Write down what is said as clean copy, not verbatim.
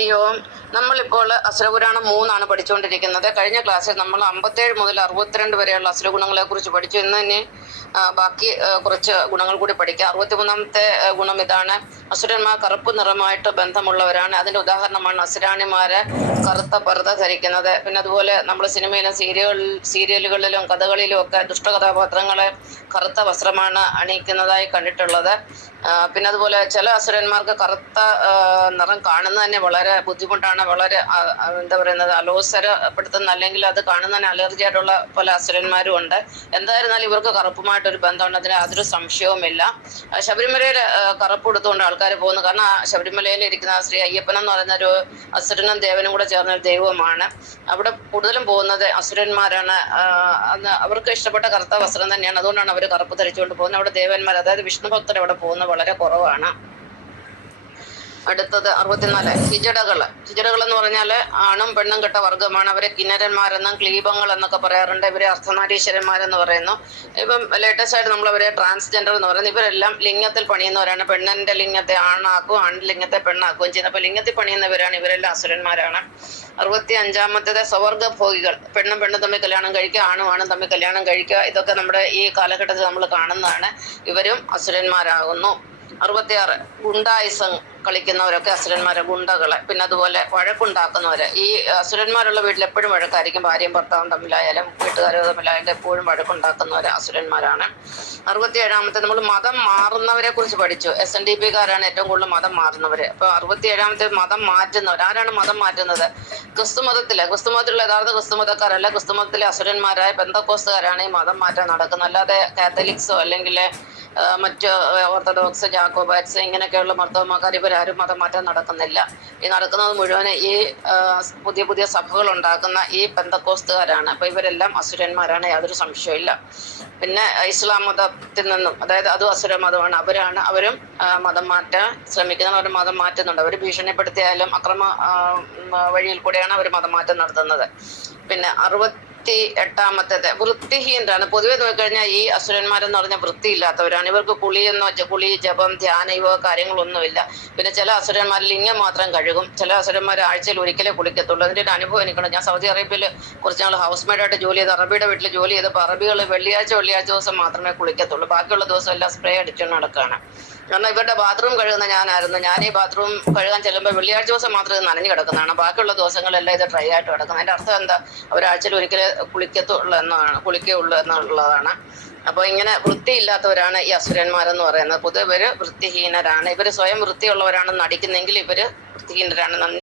ഹരി ഓം. നമ്മളിപ്പോൾ അസുരപുരാണം 3 പഠിച്ചുകൊണ്ടിരിക്കുന്നത്. കഴിഞ്ഞ ക്ലാസ്സിൽ നമ്മൾ 57 മുതൽ 62 വരെയുള്ള അസുരഗുണങ്ങളെ കുറിച്ച് പഠിച്ചു. ഇന്ന് തന്നെ ബാക്കി കുറച്ച് ഗുണങ്ങൾ കൂടി പഠിക്കാം. 63ാമത്തെ ഗുണം ഇതാണ്: അസുരന്മാർ കറുപ്പ് നിറമായിട്ട് ബന്ധമുള്ളവരാണ്. അതിന്റെ ഉദാഹരണമാണ് അസുരാണിമാരെ കറുത്ത പർദ്ദ ധരിക്കുന്നത്. പിന്നെ അതുപോലെ നമ്മൾ സിനിമയിലും സീരിയലുകളിലും കഥകളിലും ഒക്കെ ദുഷ്ടകഥാപാത്രങ്ങളെ കറുത്ത വസ്ത്രമാണ് അണിയിക്കുന്നതായി കണ്ടിട്ടുള്ളത്. പിന്നെ അതുപോലെ ചില അസുരന്മാർക്ക് കറുത്ത നിറം കാണുന്നത് തന്നെ വളരെ ബുദ്ധിമുട്ടാണ്, വളരെ എന്താ പറയുന്നത്, അലോസരപ്പെടുത്തുന്ന, അല്ലെങ്കിൽ അത് കാണുന്നതിന് അലർജി ആയിട്ടുള്ള പല അസുരന്മാരും ഉണ്ട്. എന്തായിരുന്നാലും ഇവർക്ക് കറുപ്പുമായിട്ടൊരു ബന്ധമുണ്ട്, അതിന് യാതൊരു സംശയവുമില്ല. ശബരിമലയിൽ കറുപ്പ് എടുത്തുകൊണ്ട് ആൾക്കാർ പോകുന്നു. കാരണം ശബരിമലയിൽ ഇരിക്കുന്ന ശ്രീ അയ്യപ്പൻ എന്ന് പറയുന്ന ഒരു അസുരനും ദേവനും കൂടെ ചേർന്ന ഒരു ദൈവമാണ്. അവിടെ കൂടുതലും പോകുന്നത് അസുരന്മാരാണ്. അവർക്ക് ഇഷ്ടപ്പെട്ട കറുത്ത വസ്ത്രം തന്നെയാണ്, അതുകൊണ്ടാണ് അവർ കറുപ്പ് ധരിച്ചുകൊണ്ട് പോകുന്നത്. അവിടെ ദേവന്മാർ, അതായത് വിഷ്ണു ഭക്തർ അവിടെ പോകുന്നത് വളരെ കുറവാണ്. അടുത്തത് 64 ഹിജടകൾ. ഹിജടകൾ എന്ന് പറഞ്ഞാൽ ആണും പെണ്ണും കെട്ട വർഗ്ഗമാണ്. അവരെ കിന്നരന്മാരെന്നും ക്ലീബങ്ങൾ എന്നൊക്കെ പറയാറുണ്ട്. ഇവരെ അർദ്ധനാരീശ്വരന്മാരെന്ന് പറയുന്നു. ഇപ്പം ലേറ്റസ്റ്റ് ആയിട്ട് നമ്മൾ അവരെ ട്രാൻസ്ജെൻഡർ എന്ന് പറയുന്നത്. ഇവരെല്ലാം ലിംഗത്തിൽ പണിയുന്നവരാണ്. പെണ്ണിന്റെ ലിംഗത്തെ ആണാക്കും, ആണിന്റെ ലിംഗത്തെ പെണ്ണാക്കുകയും ചെയ്യുന്നത്. അപ്പൊ ലിംഗത്തിൽ പണിയുന്നവരാണ്. ഇവരെല്ലാം അസുരന്മാരാണ്. 65ാമത്തേത് സ്വവർഗഭോഗികൾ. പെണ്ണും തമ്മിൽ കല്യാണം കഴിക്കുക, ആണും തമ്മിൽ കല്യാണം കഴിക്കുക. ഇതൊക്കെ നമ്മുടെ ഈ കാലഘട്ടത്തിൽ നമ്മൾ കാണുന്നതാണ്. ഇവരും അസുരന്മാരാകുന്നു. 66 ഗുണ്ടായിസം കളിക്കുന്നവരൊക്കെ അസുരന്മാരെ, ഗുണ്ടകളെ. പിന്നെ അതുപോലെ വഴക്കുണ്ടാക്കുന്നവര്. ഈ അസുരന്മാരുള്ള വീട്ടിൽ എപ്പോഴും വഴക്കായിരിക്കും. ഭാര്യയും ഭർത്താവും തമ്മിലായാലും വീട്ടുകാരും തമ്മിലായാലും എപ്പോഴും വഴക്കുണ്ടാക്കുന്നവര് അസുരന്മാരാണ്. 67ാമത്തെ നമ്മൾ മതം മാറുന്നവരെ കുറിച്ച് പഠിച്ചു. SNDP-കാരാണ് ഏറ്റവും കൂടുതൽ മതം മാറുന്നവര്. അപ്പൊ 67ാമത്തെ മതം മാറ്റുന്നവർ. ആരാണ് മതം മാറ്റുന്നത്? ക്രിസ്തുമതത്തിലുള്ള യഥാർത്ഥ ക്രിസ്തുമതക്കാരല്ല, ക്രിസ്തുമതത്തിലെ അസുരന്മാരായ പെന്തക്കോസ്തുകാരാണ് ഈ മതം മാറ്റാൻ നടക്കുന്നത്. അല്ലാതെ കാത്തലിക്സോ അല്ലെങ്കിൽ മറ്റ് ഓർത്തഡോക്സ്, ജാക്കോബൈറ്റ്സ് ഇങ്ങനെയൊക്കെയുള്ള മർദ്ദവന്മാർ ഇവരാരും മതം മാറ്റാൻ നടക്കുന്നില്ല. ഈ നടക്കുന്നത് മുഴുവന് ഈ പുതിയ സഭകൾ ഉണ്ടാക്കുന്ന ഈ പെന്തക്കോസ്തുകാരാണ്. അപ്പൊ ഇവരെല്ലാം അസുരന്മാരാണ്, യാതൊരു സംശയമില്ല. പിന്നെ ഇസ്ലാം മതത്തിൽ നിന്നും, അതായത് അതും അസുര മതമാണ്, അവരും മതം മാറ്റാൻ ശ്രമിക്കുന്നവർ, മതം മാറ്റുന്നുണ്ട്. അവർ ഭീഷണിപ്പെടുത്തിയാലും അക്രമ വഴിയിൽ കൂടെയാണ് അവർ മതം മാറ്റം നടത്തുന്നത്. പിന്നെ 68ാമത്തേത് വൃത്തിഹീനരാണ്. പൊതുവെ നോക്കിക്കഴിഞ്ഞാൽ ഈ അസുരന്മാരെന്ന് പറഞ്ഞാൽ വൃത്തിയില്ലാത്തവരാണ്. ഇവർക്ക് കുളി, ജപം, ധ്യാനം ഇവ കാര്യങ്ങളൊന്നുമില്ല. പിന്നെ ചില അസുരന്മാർ ലിംഗം മാത്രം കഴുകും. ചില അസുരന്മാർ ആഴ്ചയിൽ ഒരിക്കലേ കുളിക്കത്തുള്ളൂ. അതിൻ്റെ ഒരു അനുഭവം എനിക്കുണ്ട്. ഞാൻ സൗദി അറേബ്യയിൽ കുറച്ച് നാൾ ഹൗസ് മെയ്ഡായിട്ട് ജോലി ചെയ്ത് അറബിയുടെ വീട്ടിൽ ജോലി ചെയ്തപ്പോൾ അറബികൾ വെള്ളിയാഴ്ച ദിവസം മാത്രമേ കുളിക്കത്തുള്ളൂ. ബാക്കിയുള്ള ദിവസം എല്ലാം സ്പ്രേ അടിച്ചുകൊണ്ട് നടക്കുകയാണ്. കാരണം ഇവരുടെ ബാത്റൂം കഴുകുന്ന ഞാനായിരുന്നു. ഞാൻ ഈ ബാത്റൂം കഴുകാൻ ചെല്ലുമ്പോൾ വെള്ളിയാഴ്ച ദിവസം മാത്രം ഇത് നനഞ്ഞു കിടക്കുന്നതാണ്. ബാക്കിയുള്ള ദിവസങ്ങളെല്ലാം ഇത് ഡ്രൈ ആയിട്ട് കിടക്കുന്നത്. അതിൻ്റെ അർത്ഥം എന്താ? ഒരാഴ്ചയിൽ ഒരിക്കലേ കുളിക്കുകയുള്ളൂ എന്നുള്ളതാണ്. അപ്പോൾ ഇങ്ങനെ വൃത്തിയില്ലാത്തവരാണ് ഈ അസുരന്മാരെന്ന് പറയുന്നത്. പൊതുവെ ഇവര് വൃത്തിഹീനരാണ്. ഇവർ സ്വയം വൃത്തിയുള്ളവരാണെന്ന് നടിക്കുന്നെങ്കിൽ ഇവര് വൃത്തിഹീനരാണ്.